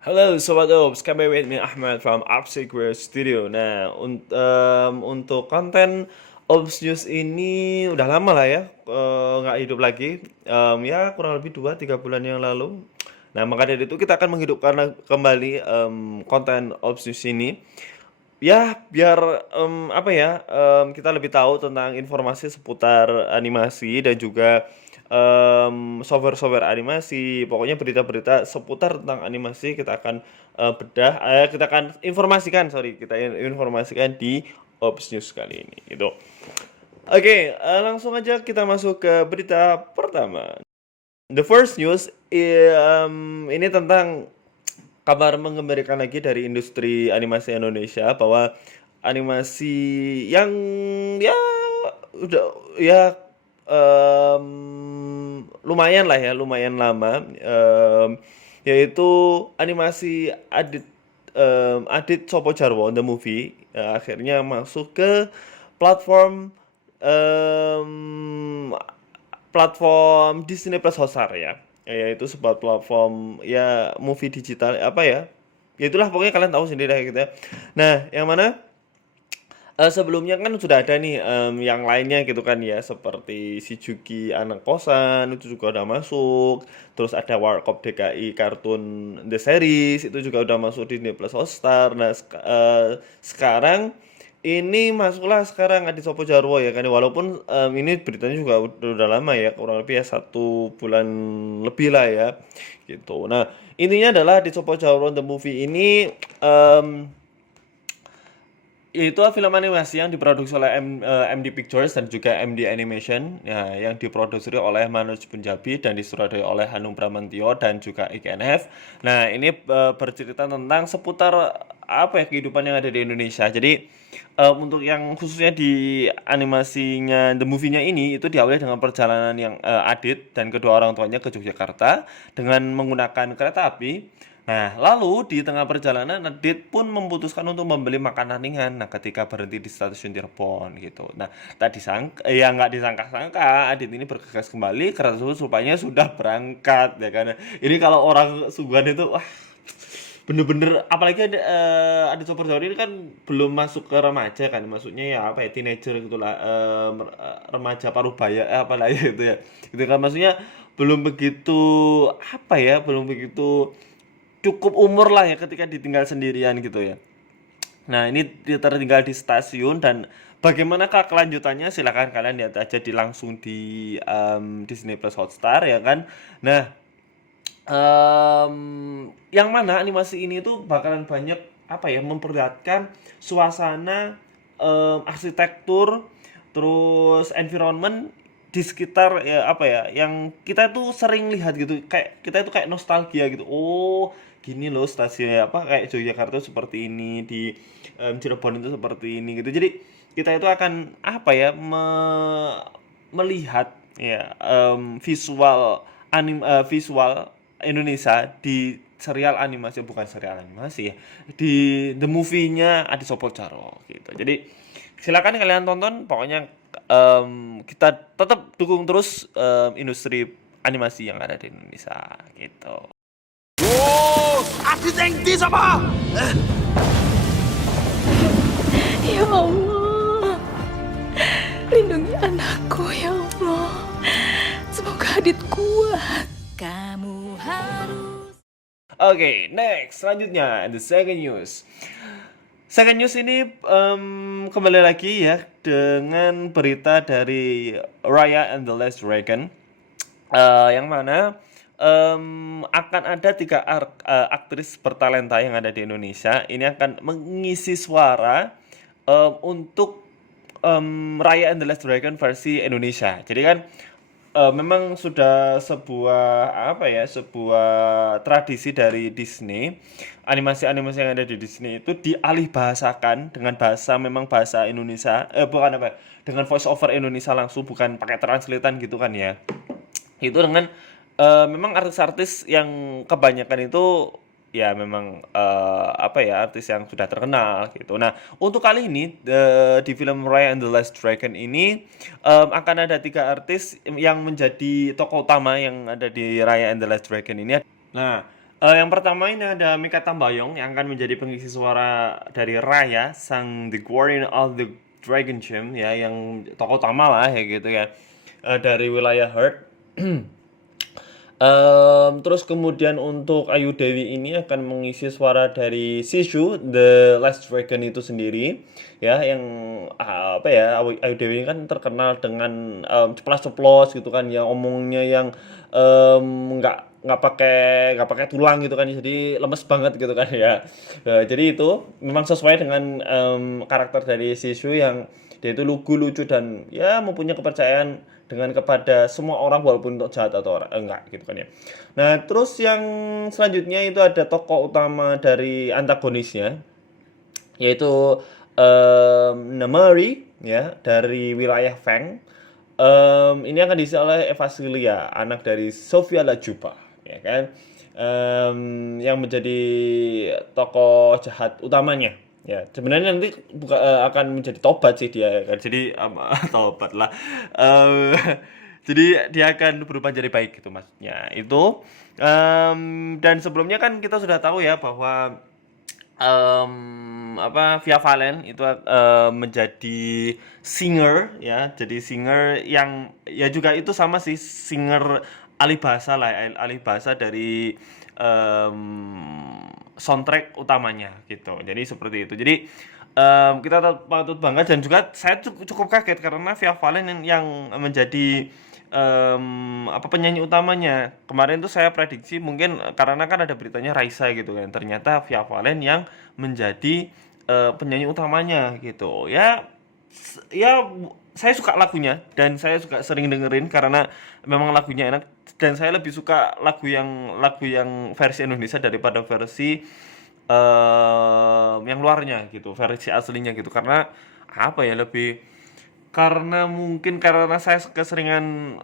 Halo Sobat Ops, kembali with me Ahmad from Upsecure Studio. Nah, untuk konten Ops News ini udah lama lah ya, nggak hidup lagi. Ya kurang lebih 2-3 bulan yang lalu. Nah, maka dari itu kita akan menghidupkan kembali konten Ops News ini. Ya, biar apa ya, kita lebih tahu tentang informasi seputar animasi dan juga software-software animasi. Pokoknya berita-berita seputar tentang animasi kita akan kita akan informasikan, sorry, kita informasikan di Ops News kali ini. Gitu. Oke, langsung aja kita masuk ke berita pertama. The first news ini tentang kabar mengembirakan lagi dari industri animasi Indonesia bahwa animasi yang ya udah ya lumayan lah ya, lumayan lama, yaitu animasi Adit Sopo Jarwo the movie akhirnya masuk ke platform em, platform Disney Plus Hotstar ya, yaitu sebuah platform ya movie digital apa ya, ya itulah pokoknya kalian tahu sendiri lah gitu ya. Nah, yang mana sebelumnya kan sudah ada nih yang lainnya gitu kan ya, seperti si Juki Anak Kosan itu juga udah masuk, terus ada Warkop DKI Kartun The Series itu juga udah masuk Disney Plus Hotstar. Nah, sekarang ini masuklah sekarang Adi Sopo Jarwo ya kan, walaupun ini beritanya juga udah lama ya, kurang lebih ya 1 bulan lebih lah ya gitu. Nah, intinya adalah Adi Sopo Jarwo the movie ini itu film animasi yang diproduksi oleh MD Pictures dan juga MD Animation ya, yang diproduksi oleh Manoj Punjabi dan disutradari oleh Hanung Bramantyo dan juga IKNF. Nah, ini bercerita tentang seputar apa ya, kehidupan yang ada di Indonesia. Jadi untuk yang khususnya di animasinya The Movie-nya ini itu diawali dengan perjalanan yang Adit dan kedua orang tuanya ke Yogyakarta dengan menggunakan kereta api. Nah, lalu di tengah perjalanan Adit pun memutuskan untuk membeli makanan ringan. Nah, ketika berhenti di stasiun Cirebon gitu. Nah, tak disangka, ya nggak disangka-sangka Adit ini bergegas kembali karena rupanya sudah berangkat ya kan. Ini kalau orang sungguhan itu wah, bener-bener, apalagi ada Super Junior ini kan belum masuk ke remaja kan, maksudnya ya apa ya, teenager gitulah, remaja parubaya apa lah ya itu ya, gitu kan, maksudnya belum begitu apa ya, belum begitu cukup umur lah ya ketika ditinggal sendirian gitu ya. Nah, ini dia tertinggal di stasiun dan bagaimanakah kelanjutannya silahkan kalian lihat aja langsung di Disney Plus Hotstar ya kan. Nah, yang mana animasi ini tuh bakalan banyak apa ya, memperlihatkan suasana, arsitektur, terus environment di sekitar ya apa ya, yang kita tuh sering lihat gitu, kayak kita itu kayak nostalgia gitu. Oh, gini loh stasiunnya apa, kayak Yogyakarta seperti ini, di Cirebon itu seperti ini gitu. Jadi kita itu akan apa ya, melihat ya visual Indonesia di serial animasi, bukan serial animasi ya, di the movie-nya Adi Sopo Jarwo gitu. Jadi silakan kalian tonton, pokoknya kita tetap dukung terus industri animasi yang ada di Indonesia gitu. Ya Allah, lindungi anakku ya Allah. Semoga Adit kuat. Kamu harus. Oke, next selanjutnya the second news. Second news ini kembali lagi ya dengan berita dari Raya and the Last Dragon, yang mana akan ada 3 aktris bertalenta yang ada di Indonesia. Ini akan mengisi suara untuk Raya and the Last Dragon versi Indonesia. Jadi kan memang sudah sebuah apa ya, sebuah tradisi dari Disney, animasi-animasi yang ada di Disney itu dialih bahasakan dengan bahasa, memang bahasa Indonesia, bukan apa, dengan voice over Indonesia langsung, bukan pakai translatean gitu kan ya. Itu dengan memang artis-artis yang kebanyakan itu ya memang apa ya, artis yang sudah terkenal gitu. Nah, untuk kali ini di film Raya and the Last Dragon ini akan ada 3 artis yang menjadi tokoh utama yang ada di Raya and the Last Dragon ini. Nah, Yang pertama ini ada Mikha Tambayong yang akan menjadi pengisi suara dari Raya, sang The Guardian of the Dragon Gem ya, yang tokoh utama lah ya gitu ya, dari wilayah Heart. Terus kemudian untuk Ayu Dewi ini akan mengisi suara dari Shishu, The Last Dragon itu sendiri, ya yang apa ya, Ayu Dewi ini kan terkenal dengan ceplas-ceplos gitu kan, yang omongnya yang nggak pakai tulang gitu kan, jadi lemes banget gitu kan ya. Jadi itu memang sesuai dengan karakter dari Shishu yang dia itu lugu, lucu, dan ya mempunyai kepercayaan dengan kepada semua orang walaupun untuk jahat atau enggak gitu kan ya. Nah, terus yang selanjutnya itu ada tokoh utama dari antagonisnya, yaitu Nemari ya, dari wilayah Feng. Ini akan diisi oleh Eva Celia, anak dari Sofia Lajuba ya kan. Yang menjadi tokoh jahat utamanya. Ya, sebenarnya nanti akan menjadi tobat sih dia kan. Jadi tobat lah. Em, jadi dia akan berubah jadi baik gitu maksudnya. Itu dan sebelumnya kan kita sudah tahu ya bahwa Via Valen itu menjadi singer ya, jadi singer yang ya juga itu sama sih, singer alih bahasa dari soundtrack utamanya gitu. Jadi seperti itu. Jadi kita patut bangga, dan juga saya cukup kaget karena Via Valen yang menjadi penyanyi utamanya. Kemarin tuh saya prediksi mungkin karena kan ada beritanya Raisa gitu kan. Ternyata Via Valen yang menjadi penyanyi utamanya gitu. Ya saya suka lagunya dan saya suka sering dengerin karena memang lagunya enak, dan saya lebih suka lagu yang versi Indonesia daripada versi yang luarnya gitu, versi aslinya gitu. Karena apa ya, lebih karena mungkin karena saya keseringan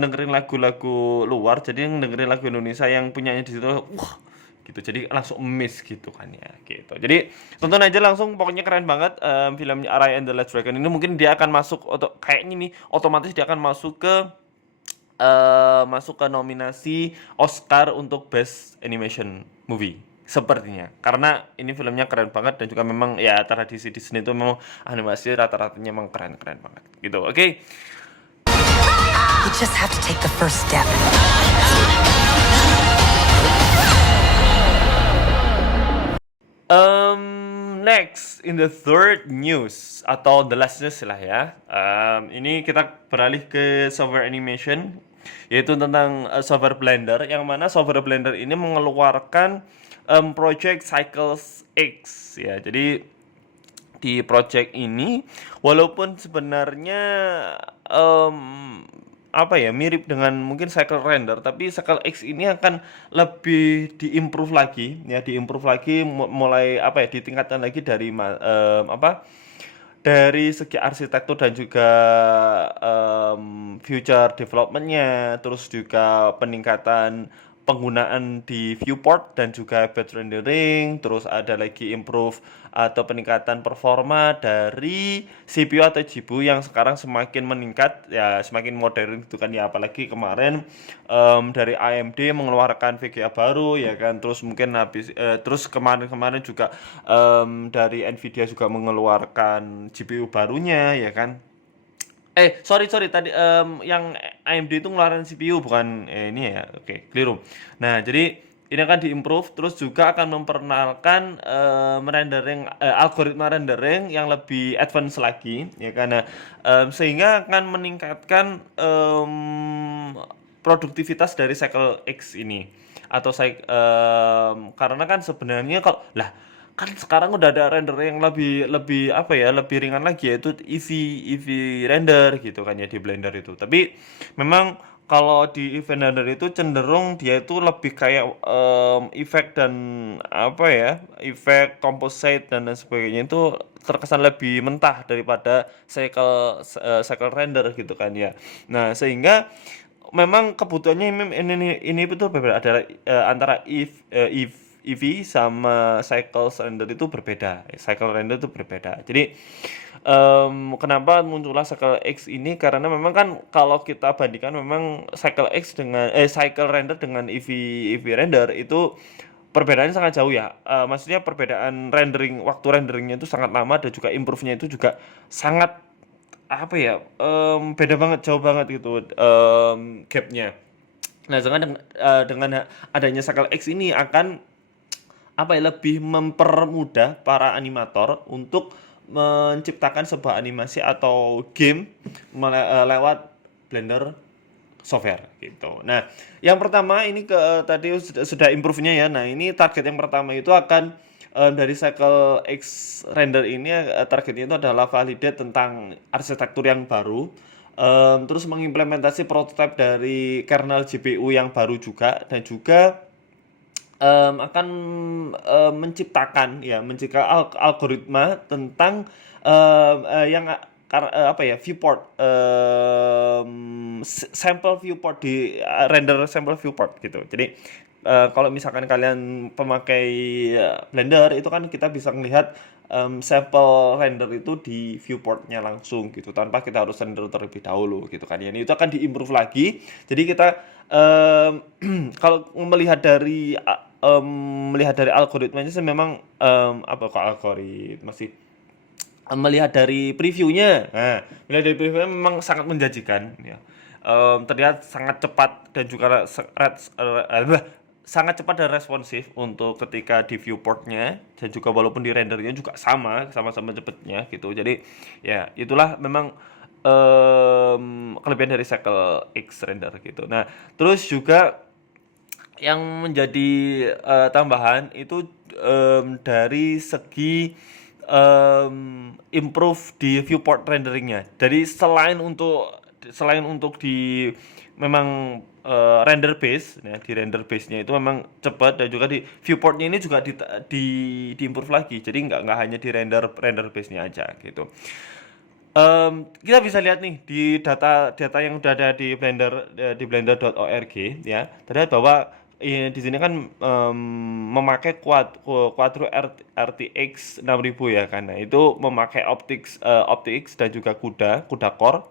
dengerin lagu-lagu luar, jadi dengerin lagu Indonesia yang punyanya di situ, wah gitu, jadi langsung miss gitu kan ya gitu. Jadi tonton aja langsung, pokoknya keren banget filmnya Raya and the Last Dragon ini. Mungkin dia akan masuk kayaknya nih otomatis dia akan masuk ke nominasi Oscar untuk Best Animation Movie sepertinya, karena ini filmnya keren banget, dan juga memang ya tradisi Disney itu memang animasi rata-ratanya memang keren-keren banget gitu. Oke. You just have to take the first step. Next in the third news atau the last news lah ya. Ini kita beralih ke software animation, yaitu tentang software Blender, yang mana software Blender ini mengeluarkan project Cycles X ya. Jadi di project ini walaupun sebenarnya mirip dengan mungkin cycle render, tapi cycle X ini akan lebih diimprove lagi ya, mulai ditingkatkan lagi dari segi arsitektur dan juga future development-nya, terus juga peningkatan penggunaan di viewport dan juga batch rendering, terus ada lagi improve atau peningkatan performa dari CPU atau GPU yang sekarang semakin meningkat ya, semakin modern gitu kan ya. Apalagi kemarin dari AMD mengeluarkan VGA baru ya kan, terus mungkin terus kemarin juga dari Nvidia juga mengeluarkan GPU barunya ya kan. Sorry tadi yang AMD itu ngeluarin CPU, bukan ini ya. Oke, keliru. Nah, jadi ini akan diimprove, terus juga akan memperkenalkan algoritma rendering yang lebih advance lagi ya, karena sehingga akan meningkatkan produktivitas dari Cycle X ini, atau karena kan sebenarnya kalau kan sekarang udah ada render yang lebih ringan lagi, yaitu easy render gitu kan ya di Blender itu. Tapi memang kalau di event render itu cenderung dia itu lebih kayak efek dan efek composite dan lain sebagainya itu terkesan lebih mentah daripada cycle render gitu kan ya. Nah, sehingga memang kebutuhannya ini betul berbeda, adalah antara EV sama cycle render itu berbeda. Cycle render itu berbeda. Jadi kenapa muncullah Cycle X ini, karena memang kan kalau kita bandingkan memang Cycle X dengan cycle render dengan EV render itu perbedaannya sangat jauh ya. Maksudnya perbedaan waktu renderingnya itu sangat lama, dan juga improve-nya itu juga sangat apa ya, beda banget, jauh banget gitu gap-nya. Nah, dengan adanya Cycle X ini akan apa ya, lebih mempermudah para animator untuk menciptakan sebuah animasi atau game lewat Blender software gitu. Nah, yang pertama ini tadi sudah improve-nya ya. Nah, ini target yang pertama itu akan dari Cycle X render ini, targetnya itu adalah validate tentang arsitektur yang baru, terus mengimplementasi prototipe dari kernel GPU yang baru juga, dan juga akan menciptakan algoritma tentang yang apa ya, viewport, sample viewport di render sample viewport gitu. Jadi kalau misalkan kalian pemakai Blender itu kan kita bisa melihat sampel render itu di viewportnya langsung gitu, tanpa kita harus render terlebih dahulu gitu kan ya. Ini itu akan diimprove lagi. Jadi kita kalau melihat dari algoritmanya sih memang melihat dari previewnya. Nah, melihat dari previewnya memang sangat menjanjikan ya. Terlihat sangat cepat dan juga sangat cepat dan responsif untuk ketika di viewportnya, dan juga walaupun di rendernya juga sama-sama cepatnya gitu. Jadi ya itulah memang kelebihan dari Cycle X render gitu. Nah, terus juga yang menjadi tambahan itu dari segi improve di viewport renderingnya. Jadi selain untuk di memang render base, ya, di render base-nya itu memang cepat, dan juga di viewportnya ini juga di improve lagi. Jadi nggak hanya di render base-nya aja gitu. Kita bisa lihat nih di data yang udah ada di blender.org ya. Terlihat bahwa di sini kan memakai Quadro RTX 6000 ya, karena itu memakai OptiX dan juga CUDA core.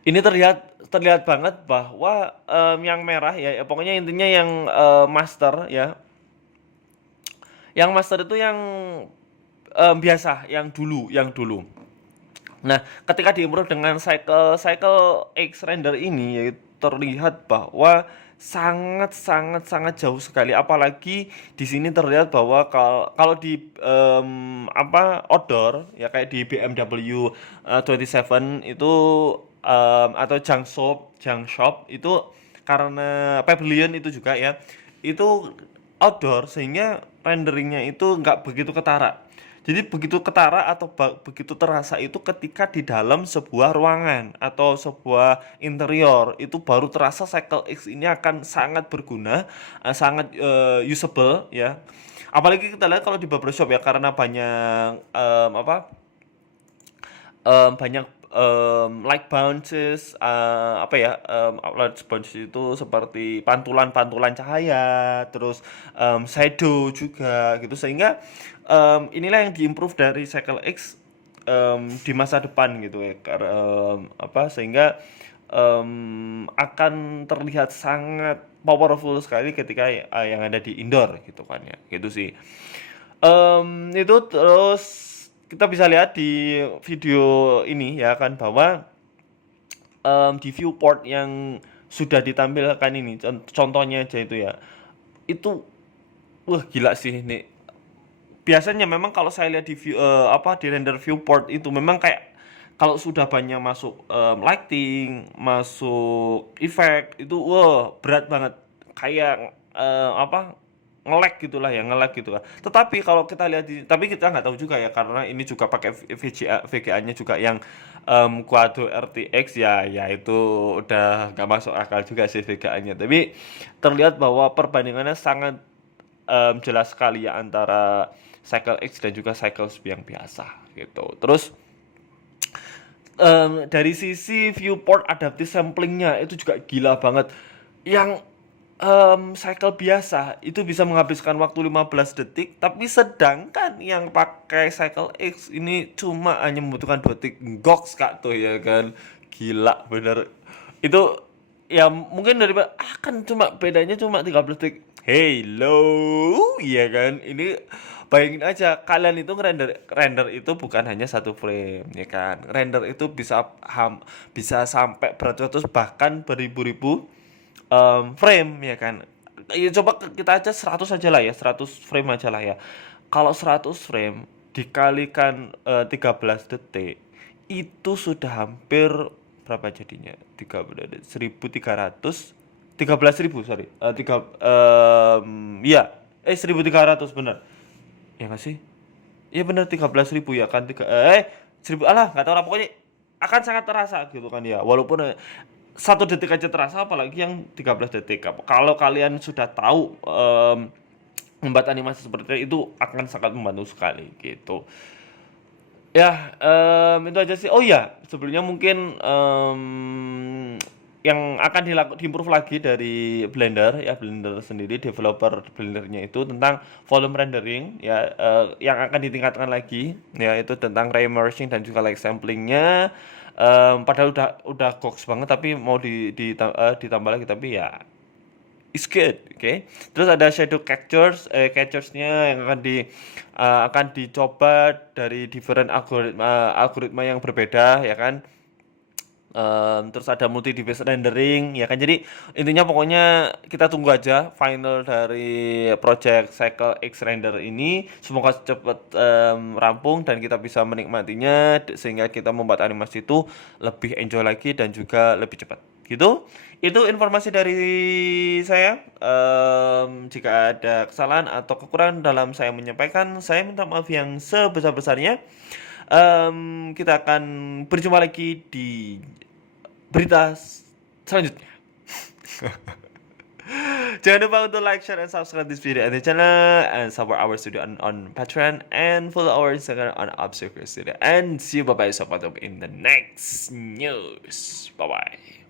Ini terlihat banget bahwa yang merah ya, pokoknya intinya yang master ya. Yang master itu yang biasa, yang dulu. Nah, ketika diimprove dengan Cycle X render ini, ya, terlihat bahwa sangat jauh sekali. Apalagi di sini terlihat bahwa kalau di outdoor ya, kayak di BMW 27 itu atau Junk Shop itu, karena Pavilion itu juga ya, itu outdoor, sehingga renderingnya itu nggak begitu ketara. Jadi begitu ketara atau begitu terasa itu ketika di dalam sebuah ruangan atau sebuah interior, itu baru terasa Cycle X ini akan sangat berguna, sangat usable ya. Apalagi kita lihat kalau di barbershop ya, karena banyak banyak light bounces, light bounces itu seperti pantulan cahaya, terus shadow juga gitu, sehingga inilah yang diimprove dari Cycle X di masa depan gitu ya, sehingga akan terlihat sangat powerful sekali ketika yang ada di indoor gitu kan ya, gitu sih. Itu terus kita bisa lihat di video ini ya kan, bahwa di viewport yang sudah ditampilkan ini, contohnya aja itu ya, itu wah gila sih ini. Biasanya memang kalau saya lihat di di render viewport itu memang kayak kalau sudah banyak masuk lighting, masuk efek, itu wah berat banget, kayak nge-lag gitu lah. Tetapi kalau kita lihat tapi kita nggak tahu juga ya, karena ini juga pakai VGA-nya juga yang Quadro RTX ya itu udah nggak masuk akal juga sih VGA-nya. Tapi terlihat bahwa perbandingannya sangat jelas sekali ya antara Cycle X dan juga Cycle yang biasa gitu. Terus dari sisi viewport adaptive samplingnya itu juga gila banget. Yang cycle biasa itu bisa menghabiskan waktu 15 detik, tapi sedangkan yang pakai cycle X ini cuma hanya membutuhkan 2 detik. Goks Kak tuh ya kan. Gila bener. Itu ya mungkin dari kan cuma bedanya cuma 30 detik. Hello, iya kan? Ini bayangin aja kalian itu render itu bukan hanya satu frame ya kan. Render itu bisa sampai beratus bahkan beribu-ribu frame ya kan. Ya coba kita aja 100 aja lah ya, 100 frame aja lah ya. Kalau 100 frame dikalikan 13 detik itu sudah hampir berapa jadinya? 1300 13.000 sorry. 1.300 bener. Ya nggak sih? Iya bener 13.000 ya kan 1000 alah nggak tahu lah pokoknya akan sangat terasa gitu kan ya walaupun 1 detik aja terasa apalagi yang 13 detik. Kalau kalian sudah tahu membuat animasi seperti itu akan sangat membantu sekali gitu. Ya, itu aja sih. Oh iya, sebelumnya mungkin yang akan diimprove lagi dari Blender ya, Blender sendiri, developer Blendernya itu tentang volume rendering ya, yang akan ditingkatkan lagi ya, itu tentang ray merging dan juga light samplingnya. Padahal udah goks banget tapi mau ditambah lagi tapi ya it's good, oke. Terus ada shadow capturesnya yang akan dicoba dari different algoritma yang berbeda ya kan. Terus ada multi device rendering ya kan. Jadi intinya pokoknya kita tunggu aja final dari project Cycle X Render ini. Semoga cepat rampung dan kita bisa menikmatinya sehingga kita membuat animasi itu lebih enjoy lagi dan juga lebih cepat. Gitu. Itu informasi dari saya. Jika ada kesalahan atau kekurangan dalam saya menyampaikan, saya minta maaf yang sebesar-besarnya. Kita akan berjumpa lagi di berita selanjutnya. Jangan lupa untuk like, share, and subscribe this video at the channel, and support our studio on Patreon, and follow our Instagram on Obstacle Studio. And see you bye-bye sobat in the next news. Bye-bye.